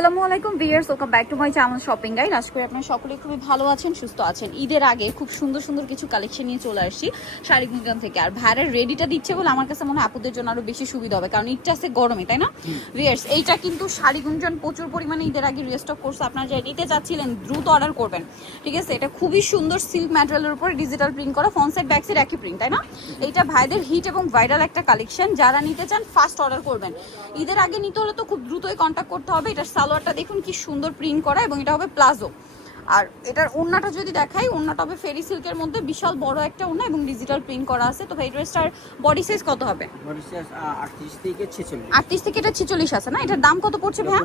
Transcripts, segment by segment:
আসসালামু আলাইকুম viewers, welcome back to my channel shopping guide. আশা করি আপনারা সকলেই খুবই ভালো আছেন, সুস্থ আছেন। ঈদের আগে খুব সুন্দর সুন্দর কিছু কালেকশন নিয়ে চলে আসছি শাড়িগুঞ্জন থেকে। আর ভাইয়ের রেডিটা দিচ্ছে বলে আমার কাছে মনে হয় আপুদের জন্য আরো বেশি সুবিধা হবে, কারণ ঈদটা আছে গরমে, তাই না ভিউয়ার্স? এইটা কিন্তু শাড়িগুঞ্জন প্রচুর পরিমাণে ঈদের আগে রিস্টক করছে। আপনারা যারা নিতে চাচ্ছিলেন দ্রুত অর্ডার করবেন, ঠিক আছে? এটা খুবই সুন্দর সিল্ক ম্যাটেরিয়ালের উপর ডিজিটাল প্রিন্ট করা, ফ্রন্ট সাইড ব্যাক সাইড একই প্রিন্ট, তাই না? এইটা ভাইদের হিট এবং ভাইরাল একটা কালেকশন। যারা নিতে চান ফার্স্ট অর্ডার করবেন। ঈদের আগে নিতে হলে তো খুব দ্রুতই কন্ট্যাক্ট করতে হবে। এটার সালোয়ারটা দেখুন কি সুন্দর প্রিন্ট করা, এবং এটা হবে প্লাজো। আর এটার ওড়নাটা যদি দেখাই, ওড়নাটা হবে ফেরি সিল্কের মধ্যে বিশাল বড় একটা ওড়না এবং ডিজিটাল প্রিন্ট করা আছে। তো এই ড্রেসটার বডি সাইজ কত হবে? বডি সাইজ 38 থেকে 46। 38 থেকে এটা 46 আছে না? এটার দাম কত পড়ছে ভাইয়া?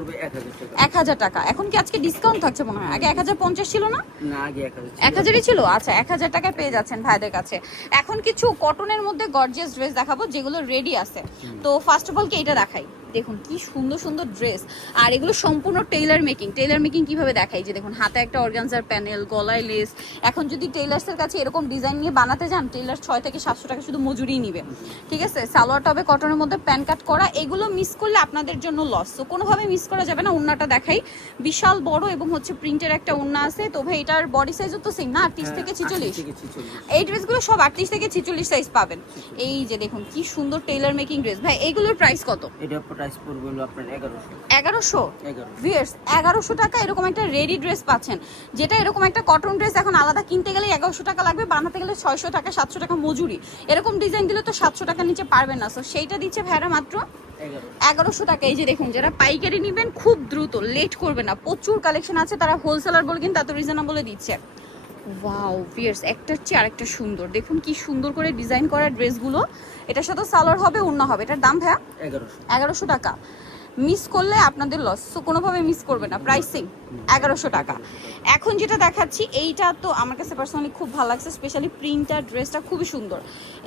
1000 টাকা। এখন কি আজকে ডিসকাউন্ট থাকছে মনে হয়? আগে 1050 ছিল না? না, আগে 1000ই ছিল। আচ্ছা, 1000 টাকায় পেয়ে যাচ্ছেন ভাইদের কাছে। এখন কিছু কটনের মধ্যে গর্জিয়াস ড্রেস দেখাবো যেগুলো রেডি আছে। তো ফার্স্ট অফ অল কি এটা দেখাই, দেখুন কি সুন্দর সুন্দর ড্রেস। আর এগুলো সম্পূর্ণ টেইলার মেকিং। টেইলার মেকিং কিভাবে দেখাই, যে দেখুন হাতে একটা অর্গানজার প্যানেল, গলায় লেস। এখন যদি টেইলার্সের কাছে এরকম ডিজাইন নিয়ে বানাতে যান, টেইলার 6 থেকে 700 টাকা শুধু মজুরি নিবে, ঠিক আছে? সালোয়ারটা হবে কটনের মধ্যে প্যান কাট করা। এগুলো মিস করলে আপনাদের জন্য লস, তো কোনোভাবে মিস করা যাবে না। ওড়নাটা দেখাই, বিশাল বড় এবং হচ্ছে প্রিন্টের একটা ওড়না আছে। তো ভাই এটার বডি সাইজও তো সেম না, 38 থেকে 46? এই ড্রেসগুলো সব 38 থেকে 46 সাইজ পাবেন। এই যে দেখুন কি সুন্দর টেইলার মেকিং ড্রেস। ভাই এগুলোর প্রাইস কত? এটা প্রাইস পড়বে হলো আপনার 1100। 1100 ভিউয়ার্স, 1100 টাকা এরকম একটা রেডি ড্রেস পাচ্ছেন। যেটা এরকম একটা কটন ড্রেস এখন আলাদা কিনতে গেলে 1100 টাকা লাগবে, বানাতে গেলে 600 টাকা 700 টাকা মজুরি। এরকম ডিজাইন দিলে তো 700 টাকার নিচে পারবেন না। সো সেইটা দিচ্ছে ভাইরা মাত্র 1100 টাকা। এই যে দেখুন, যারা পাইকারি নেবেন খুব দ্রুত, লেট করবে না। প্রচুর কালেকশন আছে, তারা হোলসেলার বলে কিন্তু এত রিজনেবলে দিচ্ছে। ওয়াও ভিউয়ার্স, একটার চেয়ে আরেকটা সুন্দর। দেখুন কি সুন্দর করে ডিজাইন করা ড্রেসগুলো। এটার সাথে সালোয়ার হবে, ওড়না হবে। এটার দাম ভাইয়া 1100 টাকা। মিস করলে আপনাদের লস, সো কোনোভাবে মিস করবে না। প্রাইসিং 1100 টাকা। এখন যেটা দেখাচ্ছি এইটা তো আমার কাছে পার্সোনালি খুব ভালো লাগছে, স্পেশালি প্রিন্টার ড্রেসটা খুবই সুন্দর।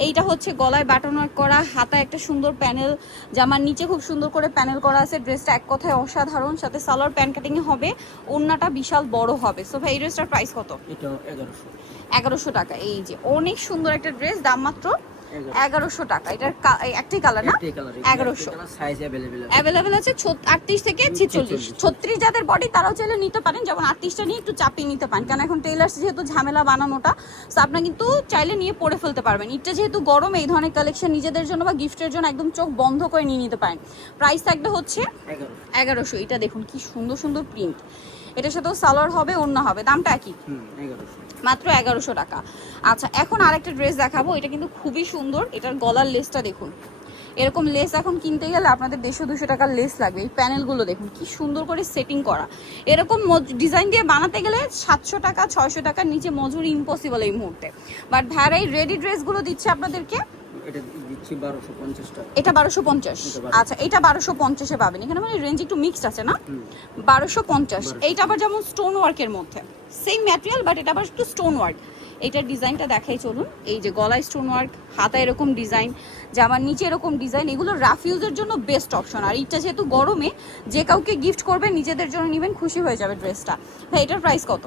এইটা হচ্ছে গলায় বাটন ওয়ার্ক করা, হাতায় একটা সুন্দর প্যানেল, জামার নিচে খুব সুন্দর করে প্যানেল করা আছে। ড্রেসটা এক কথায় অসাধারণ। সাথে সালোয়ার প্যান কাটিং এ হবে, ওড়নাটা বিশাল বড় হবে। সো ভাই এই ড্রেসটার প্রাইস কত? এটা 1100। 1100 টাকা। এই যে অনেক সুন্দর একটা ড্রেস, দাম মাত্র 1100 টাকা। এটার একটাই কালার না? 1100 সাইজ অ্যাভেলেবেল আছে 38 থেকে 46। 36 যাদের বডি তারাও চাইলে নিতে পারেন, যেমন 38টা নিয়ে একটু চাপিয়ে নিতে পারেন, কারণ এখন টেইলার্স যেহেতু ঝামেলা বানানোটা, সো আপনারা কিন্তু চাইলে নিয়ে পরে ফেলতে পারবেন। এটা যেহেতু গরম, এই ধরনের কালেকশন নিজেদের জন্য বা গিফটের জন্য একদম চোখ বন্ধ করে নিয়ে নিতে পারেন। প্রাইস থাকবে হচ্ছে 1100। এটা দেখুন কি সুন্দর সুন্দর প্রিন্ট। এটার সাথেও সালোয়ার হবে, ওড়না হবে। দামটা একই, মাত্র 1100 টাকা। আচ্ছা, এখন আরেকটা ড্রেস দেখাবো। এটা কিন্তু খুবই সুন্দর। এটার গলার লেসটা দেখুন, এরকম লেস এখন কিনতে গেলে আপনাদের 150-200 টাকার লেস লাগবে। এই প্যানেলগুলো দেখুন কি সুন্দর করে সেটিং করা। এরকম ডিজাইন দিয়ে বানাতে গেলে 700 টাকা 600 টাকার নিচে মজুরি ইম্পসিবল এই মুহূর্তে। বাট ভাইরা এই রেডি ড্রেসগুলো দিচ্ছে আপনাদেরকে, এটা দিচ্ছি 1250 টাকা। এটা 1250। আচ্ছা, এটা 1250 এ পাবেন। এখানে মানে রেঞ্জ একটু মিক্সড আছে না? 1250। এইটা আবার যেমন স্টোন ওয়ার্কের মধ্যে, সেম ম্যাটেরিয়াল বাট এটা আবার একটু স্টোন ওয়ার্ক। এইটার ডিজাইনটা দেখাই চলুন। এই যে গলায় স্টোন ওয়ার্ক, হাতা এরকম ডিজাইন, জামার নিচে এরকম ডিজাইন। এগুলো রাফ ইউজের জন্য বেস্ট অপশন। আর এটা যেহেতু গরমে যে কাউকে গিফট করবেন, নিজেদের জন্য নেবেন, খুশি হয়ে যাবে ড্রেসটা। ভাই এটার প্রাইস কত?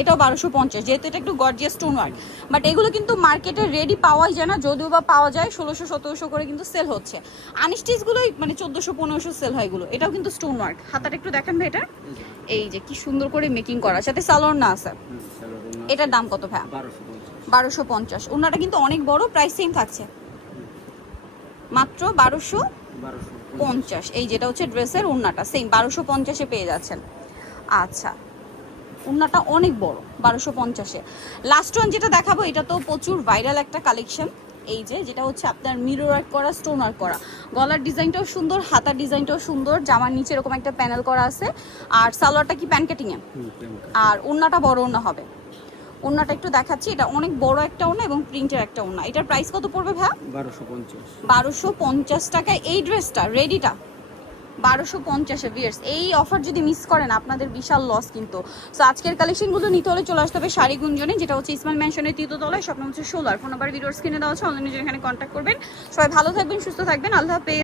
এটাও 1250, যেহেতু এটা একটু গর্জিয়াস স্টোন ওয়ার্ক। বাট এগুলো কিন্তু মার্কেটে রেডি পাওয়াই যায় না, যদিও বা পাওয়া যায় 1600-1700 করে কিন্তু সেল হচ্ছে। আনস্টিচগুলোই মানে 1400-1500 সেল হয় এগুলো। এটাও কিন্তু স্টোন ওয়ার্ক। হাতাটা একটু দেখেন ভাই, এটা এই যে কি সুন্দর করে মেকিং করা, সাথে সালোয়ার না আছে। এটার দাম কত ভাই? 1250। ওনাটা কিন্তু অনেক বড়। প্রাইস সেম থাকছে, মাত্র 1250। এই যেটা হচ্ছে ড্রেসের ওড়নাটা, সেম 1250 এ পেয়ে যাচ্ছেন। আচ্ছা, ওড়নাটা অনেক বড়, 1250-এ। লাস্ট ওয়ান যেটা দেখাবো, এটা তো প্রচুর ভাইরাল একটা কালেকশন। এই যে যেটা হচ্ছে আপনার মিরর ওয়ার্ক করা, স্টোন ওয়ার্ক করা। গলার ডিজাইনটাও সুন্দর, হাতার ডিজাইনটাও সুন্দর, জামার নিচে এরকম একটা প্যানেল করা আছে। আর সালোয়ারটা কি প্যান কাটিং এ, আর ওড়নাটা বড় ওড়না হবে। ওড়নাটা একটু দেখাচ্ছি, এটা অনেক বড় একটা ওড়না এবং প্রিন্টের একটা ওড়না। এটার প্রাইস কত পড়বে ভাই? 1250 টাকায় এই ড্রেসটা রেডিটা 1250-এ। ভিউয়ার্স, এই অফার যদি মিস করেন আপনাদের বিশাল লস কিন্তু। সো আজকের কালেকশনগুলো নিতে হলে চলে আসতে হবে শাড়িগুঞ্জনে, যেটা হচ্ছে ইসমাইল ম্যানশনের 3য় তলায়, স্বপ্ন হচ্ছে 16। ফোন নাম্বার ভিডিওর স্ক্রিনে দেওয়া আছে, অনলাইনে এখানে কন্ট্যাক্ট করবেন। সবাই ভালো থাকবেন, সুস্থ থাকবেন। আল্লাহ হাফেজ।